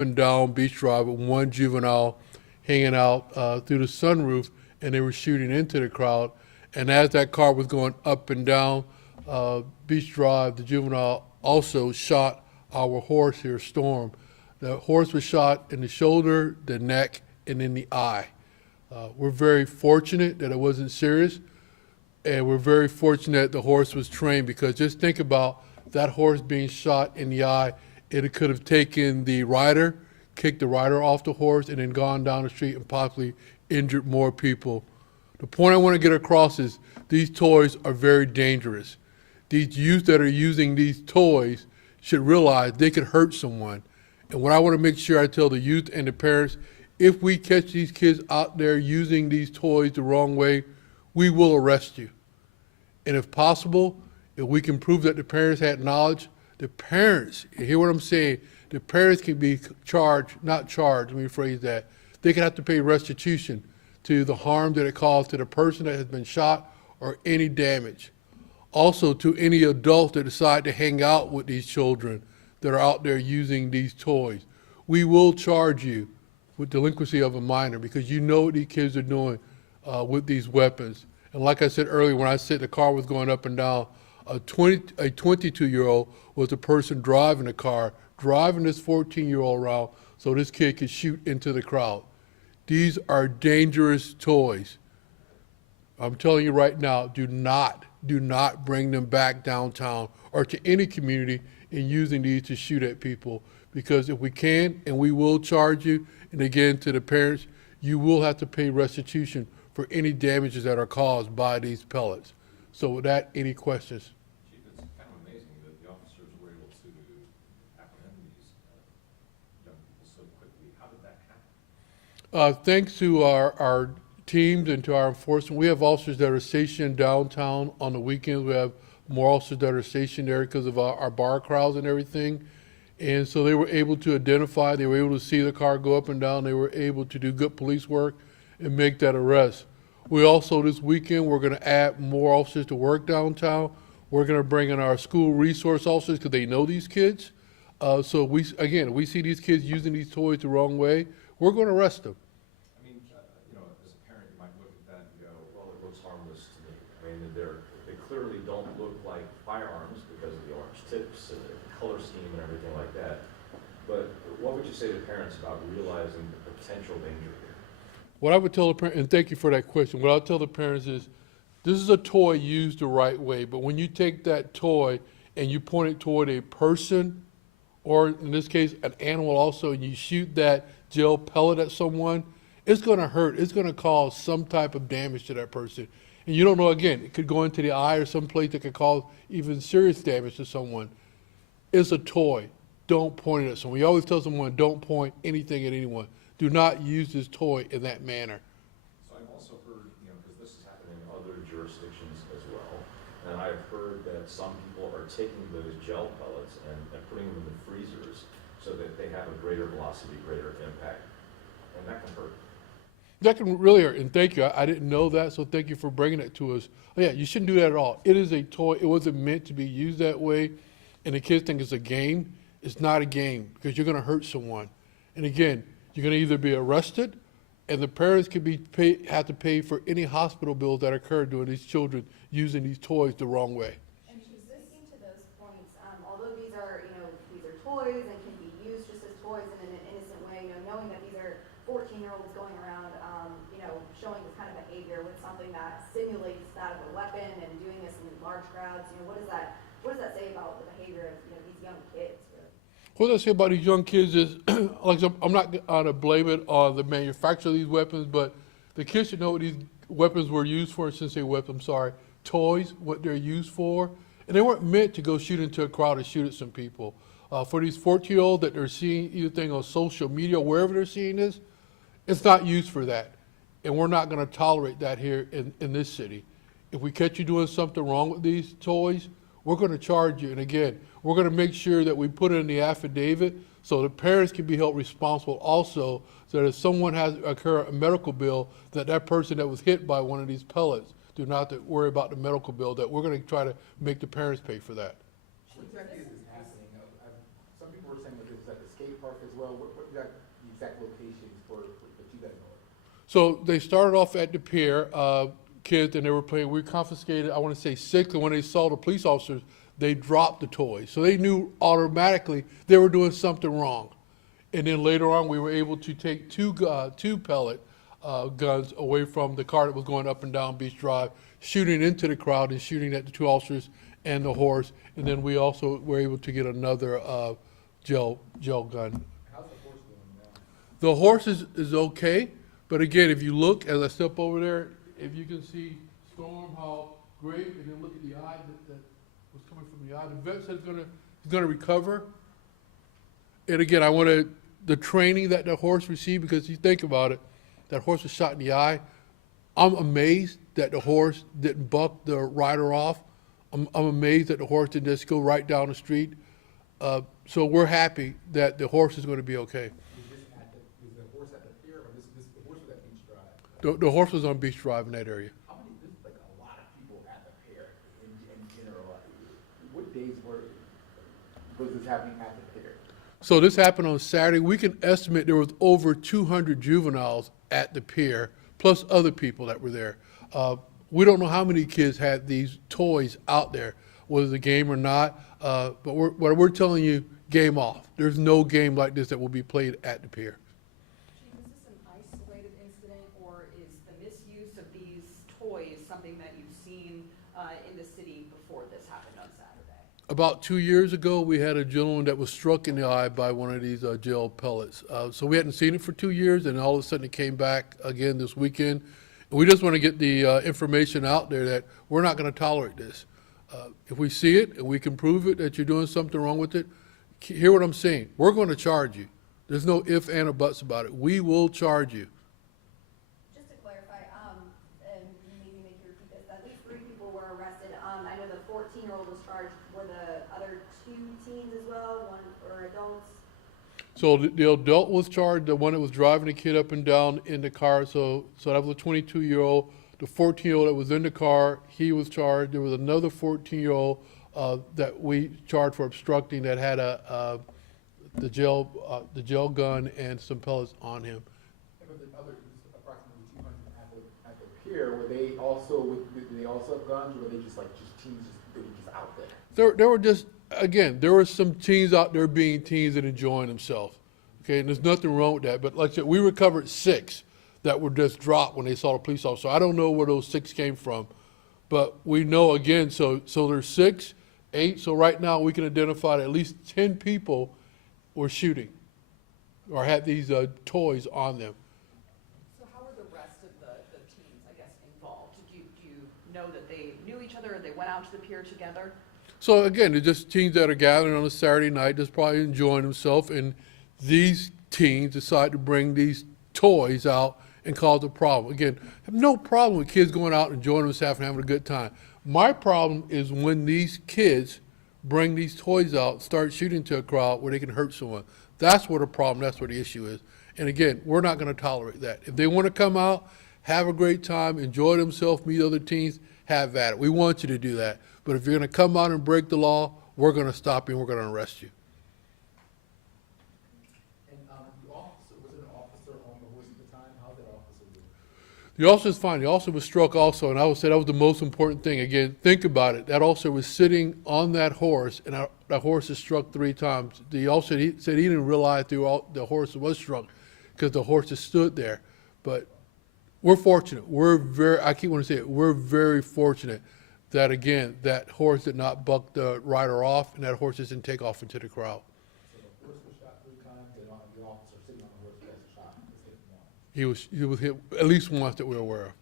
and down Beach Drive with one juvenile hanging out through the sunroof, and they were shooting into the crowd. And as that car was going up and down Beach Drive, the juvenile also shot our horse here, Storm. The horse was shot in the shoulder, the neck, and in the eye. We're very fortunate that it wasn't serious, and we're very fortunate the horse was trained, because just think about that horse being shot in the eye. It could have taken the rider, kicked the rider off the horse, and then gone down the street and possibly injured more people. The point I want to get across is these toys are very dangerous. These youth that are using these toys should realize they could hurt someone. And what I want to make sure I tell the youth and the parents, if we catch these kids out there using these toys the wrong way, we will arrest you. And if possible, if we can prove that the parents had knowledge, the parents, you hear what I'm saying, the parents can be charged, not charged, let me phrase that, they can have to pay restitution to the harm that it caused to the person that has been shot or any damage. Also to any adults that decide to hang out with these children that are out there using these toys. We will charge you with delinquency of a minor, because you know what these kids are doing with these weapons. And like I said earlier, when I said the car was going up and down, a 22-year-old was the person driving the car, driving this 14-year-old around so this kid could shoot into the crowd. These are dangerous toys. I'm telling you right now, do not bring them back downtown or to any community in using these to shoot at people, because if we can, and we will charge you, and again to the parents, you will have to pay restitution for any damages that are caused by these pellets. So with that, any questions? Chief, it's kind of amazing that the officers were able to apprehend these young people so quickly. How did that happen? Thanks to our teams and to our enforcement, we have officers that are stationed downtown on the weekends. We have more officers that are stationed there because of our bar crowds and everything. And so they were able to identify, they were able to see the car go up and down, they were able to do good police work and make that arrest. We also, this weekend, we're gonna add more officers to work downtown. We're gonna bring in our school resource officers because they know these kids. So we see these kids using these toys the wrong way, we're gonna arrest them. I mean, as a parent, you might look at that and go, well, it looks harmless to me. I mean, they clearly don't look like firearms because of the orange tips and the color scheme and everything like that. But what would you say to parents about realizing the potential danger here? What I would tell the parents, and thank you for that question, what I'll tell the parents is, this is a toy used the right way, but when you take that toy and you point it toward a person, or in this case, an animal also, and you shoot that gel pellet at someone, it's gonna hurt, it's gonna cause some type of damage to that person. And you don't know, again, it could go into the eye or someplace that could cause even serious damage to someone. It's a toy, don't point it at someone. We always tell someone, don't point anything at anyone. Do not use this toy in that manner. So I've also heard, because this is happening in other jurisdictions as well, and I've heard that some people are taking those gel pellets and putting them in the freezers so that they have a greater velocity, greater impact, and that can hurt. That can really hurt, and thank you. I didn't know that, so thank you for bringing it to us. Oh, yeah, you shouldn't do that at all. It is a toy. It wasn't meant to be used that way, and the kids think it's a game. It's not a game, because you're going to hurt someone. And again, you're going to either be arrested, and the parents could have to pay for any hospital bills that occur during these children using these toys the wrong way. And existing to those points, although these are toys and can be used just as toys in an innocent way, knowing that these are 14-year-olds going around, showing this kind of behavior with something that simulates that of a weapon and doing this in large crowds, what does that say about the behavior of these young kids? What I say about these young kids is, like I'm not going to blame it on the manufacturer of these weapons, but the kids should know what these weapons were used for, since they weapons, toys, what they're used for. And they weren't meant to go shoot into a crowd and shoot at some people. For these 14-year-olds that they're seeing anything on social media, wherever they're seeing this, it's not used for that. And we're not going to tolerate that here in this city. If we catch you doing something wrong with these toys, we're going to charge you. And again, we're going to make sure that we put it in the affidavit so the parents can be held responsible also, so that if someone has a medical bill, that person that was hit by one of these pellets do not have to worry about the medical bill, that we're going to try to make the parents pay for that. What exactly is happening? Some people were saying that this is at the skate park as well. What the exact locations for that you guys know of? So they started off at the pier, kids, and they were playing. We confiscated, I want to say 6, and when they saw the police officers, they dropped the toys. So they knew automatically they were doing something wrong. And then later on, we were able to take two pellet guns away from the car that was going up and down Beach Drive, shooting into the crowd and shooting at the 2 officers and the horse. And then we also were able to get another gel gun. How's the horse doing now? The horse is okay, but again, if you look, as I step over there, if you can see Storm, how great, and then look at the eye that was coming from the eye. The vet said he's gonna recover. And again, I wanted the training that the horse received, because you think about it, that horse was shot in the eye. I'm amazed that the horse didn't buck the rider off. I'm amazed that the horse didn't just go right down the street. So we're happy that the horse is gonna be okay. Is the horse at the pier, or the horse was at Beach Drive? The horse was on Beach Drive in that area. How many, there's like a lot of people at the pier in general. What days was this happening at the pier? So this happened on Saturday. We can estimate there was over 200 juveniles at the pier, plus other people that were there. We don't know how many kids had these toys out there, whether it's a game or not, but what we're telling you, game off. There's no game like this that will be played at the pier. Chief, is this an isolated incident, or is the misuse of these toys something that you've seen in the city before this happened on Saturday? About 2 years ago, we had a gentleman that was struck in the eye by one of these gel pellets. So we hadn't seen it for 2 years, and all of a sudden it came back again this weekend. And we just want to get the information out there that we're not going to tolerate this. If we see it and we can prove it that you're doing something wrong with it, hear what I'm saying. We're going to charge you. There's no ifs, and or buts about it. We will charge you. Just to clarify, and maybe make you repeat this, at least 3 people were arrested. I know the 14-year-old was charged. Were the other 2 teens as well, one or adults? So the adult was charged, the one that was driving the kid up and down in the car. So that was a 22-year-old. The 14-year-old that was in the car, he was charged. There was another 14-year-old that we charged for obstructing that had the gel gun and some pellets on him. And with the other, approximately 200 at the pier, were they also, did they also have guns, or were they just teens, they were just out there? There were just, again, there were some teens out there being teens and enjoying themselves. Okay, and there's nothing wrong with that. But like I said, we recovered 6 that were just dropped when they saw the police officer. I don't know where those 6 came from, but we know, again, so there's 6, 8. So right now we can identify that at least 10 people were shooting or had these toys on them. So how were the rest of the teens, I guess, involved? Do you know that they knew each other, or they went out to the pier together? So again, they're just teens that are gathering on a Saturday night, just probably enjoying themselves, and these teens decide to bring these toys out and cause a problem. Again, I have no problem with kids going out and enjoying themselves and having a good time. My problem is when these kids bring these toys out, start shooting to a crowd where they can hurt someone. That's what the problem, that's what the issue is. And again, we're not gonna tolerate that. If they wanna come out, have a great time, enjoy themselves, meet other teens, have at it. We want you to do that. But if you're gonna come out and break the law, we're gonna stop you and we're gonna arrest you. And the officer, was it an officer on the horse at the time? How's that officer doing? The officer's fine. The officer was struck also, and I would say that was the most important thing. Again, think about it. That officer was sitting on that horse, and that horse is struck 3 times. The officer he said he didn't realize the horse was struck because the horse just stood there. But we're fortunate. I keep wanting to say it, we're very fortunate that, again, that horse did not buck the rider off, and that horse just didn't take off into the crowd. So the horse was shot 3 times, and the officer sitting on the horse was shot. He was hit at least once that we're aware of.